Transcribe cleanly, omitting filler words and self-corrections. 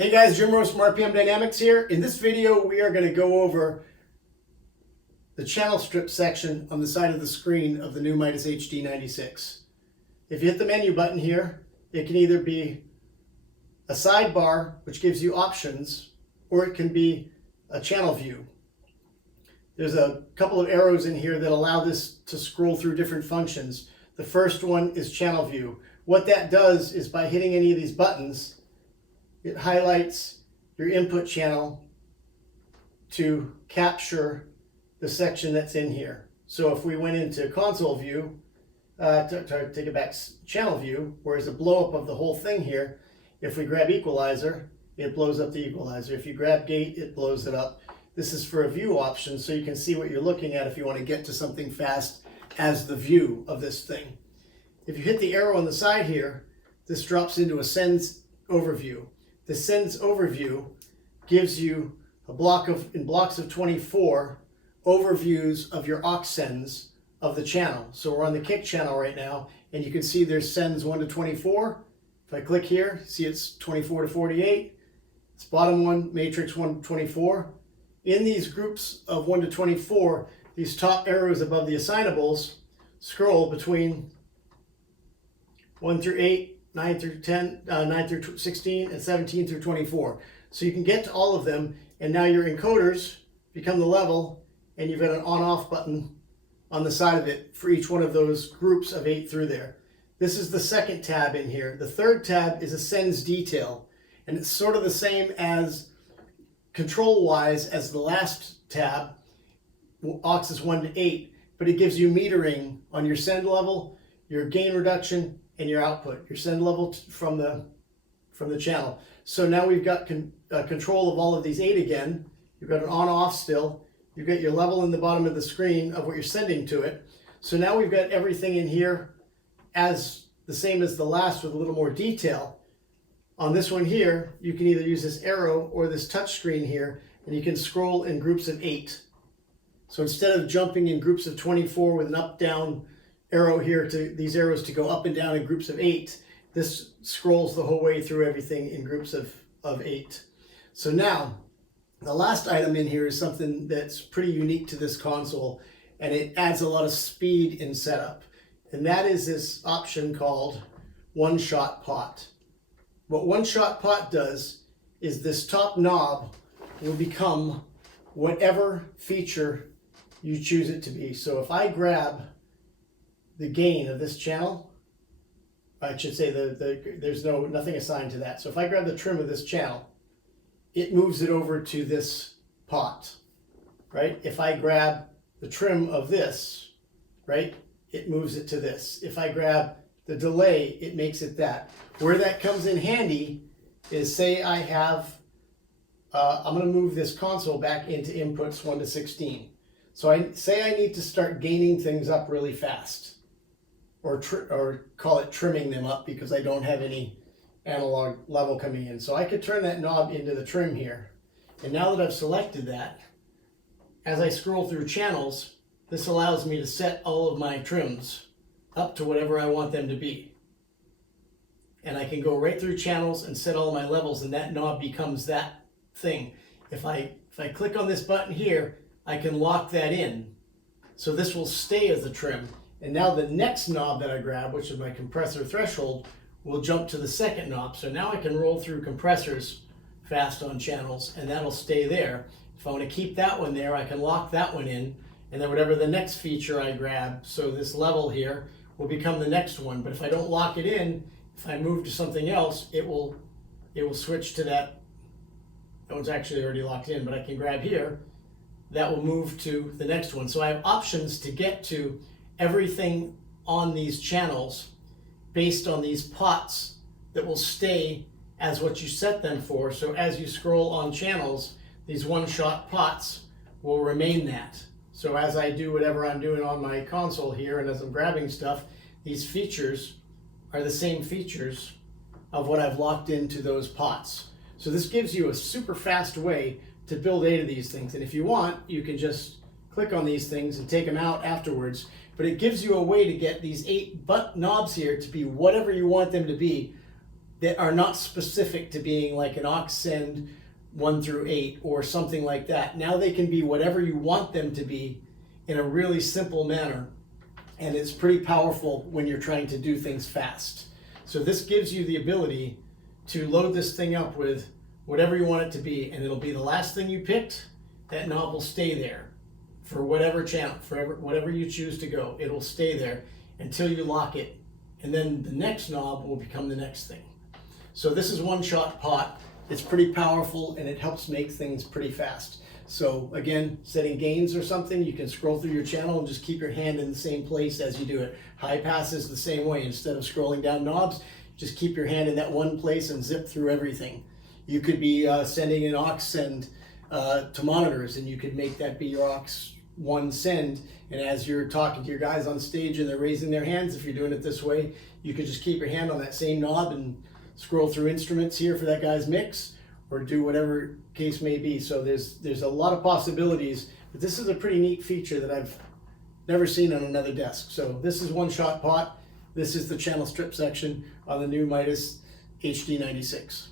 Hey guys, Jim Rose from RPM Dynamics here. In this video, we are going to go over the channel strip section on the side of the screen of the new Midas HD96. If you hit the menu button here, it can either be a sidebar, which gives you options, or it can be a channel view. There's a couple of arrows in here that allow this to scroll through different functions. The first one is channel view. What that does is by hitting any of these buttons, it highlights your input channel to capture the section that's in here. So if we went into console view, to take it back, channel view, where there's a blow up of the whole thing here, if we grab equalizer, it blows up the equalizer. If you grab gate, it blows it up. This is for a view option, so you can see what you're looking at if you want to get to something fast as the view of this thing. If you hit the arrow on the side here, this drops into a sends overview. The sends overview gives you a block of, in blocks of 24, overviews of your aux sends of the channel. So we're on the kick channel right now, and you can see there's sends 1 to 24. If I click here, see it's 24 to 48. It's bottom one, matrix 1 to 24. In these groups of 1 to 24, these top arrows above the assignables scroll between 1 through 8, 9 through 10, 9 through 16, and 17 through 24. So you can get to all of them, and now your encoders become the level, and you've got an on-off button on the side of it for each one of those groups of 8 through there. This is the second tab in here. The third tab is a sends detail, and it's sort of the same as control-wise as the last tab, aux is 1 to 8, but it gives you metering on your send level, your gain reduction, and your output, your send level from the channel. So now we've got control of all of these 8 again. You've got an on-off still. You've got your level in the bottom of the screen of what you're sending to it. So now we've got everything in here as the same as the last with a little more detail. On this one here, you can either use this arrow or this touch screen here, and you can scroll in groups of 8. So instead of jumping in groups of 24 with an up-down arrow here to these arrows to go up and down in groups of 8, this scrolls the whole way through everything in groups of 8. So now the last item in here is something that's pretty unique to this console, and it adds a lot of speed in setup, and that is this option called one-shot pot. What one-shot pot does is this top knob will become whatever feature you choose it to be. So if I grab the gain of this channel, I should say there's nothing assigned to that. So if I grab the trim of this channel, it moves it over to this pot, right? If I grab the trim of this, right, it moves it to this. If I grab the delay, it makes it that. Where that comes in handy is, say I have, I'm going to move this console back into inputs 1 to 16. So I need to start gaining things up really fast, or call it trimming them up, because I don't have any analog level coming in. So I could turn that knob into the trim here. And now that I've selected that, as I scroll through channels, this allows me to set all of my trims up to whatever I want them to be. And I can go right through channels and set all my levels, and that knob becomes that thing. If I click on this button here, I can lock that in. So this will stay as the trim. And now the next knob that I grab, which is my compressor threshold, will jump to the second knob. So now I can roll through compressors fast on channels, and that'll stay there. If I want to keep that one there, I can lock that one in, and then whatever the next feature I grab, so this level here, will become the next one. But if I don't lock it in, if I move to something else, it will switch to that. That one's actually already locked in, but I can grab here. That will move to the next one. So I have options to get to everything on these channels based on these pots that will stay as what you set them for. So as you scroll on channels, these one-shot pots will remain that. So as I do whatever I'm doing on my console here, and as I'm grabbing stuff, these features are the same features of what I've locked into those pots. So this gives you a super fast way to build 8 of these things. And if you want, you can just click on these things and take them out afterwards. But it gives you a way to get these 8 knobs here to be whatever you want them to be that are not specific to being like an aux send 1 through 8 or something like that. Now they can be whatever you want them to be in a really simple manner, and it's pretty powerful when you're trying to do things fast. So this gives you the ability to load this thing up with whatever you want it to be, and it'll be the last thing you picked. That knob will stay there for whatever channel, for whatever you choose to go. It will stay there until you lock it, and then the next knob will become the next thing. So this is one-shot pot. It's pretty powerful, and it helps make things pretty fast. So again, setting gains or something, you can scroll through your channel and just keep your hand in the same place as you do it. High pass is the same way. Instead of scrolling down knobs, just keep your hand in that one place and zip through everything. You could be sending an aux send to monitors, and you could make that be your aux 1 send. And as you're talking to your guys on stage and they're raising their hands, if you're doing it this way, you could just keep your hand on that same knob and scroll through instruments here for that guy's mix, or do whatever case may be. So there's a lot of possibilities, but this is a pretty neat feature that I've never seen on another desk. So this is one-shot pot. This is the channel strip section on the new Midas HD96.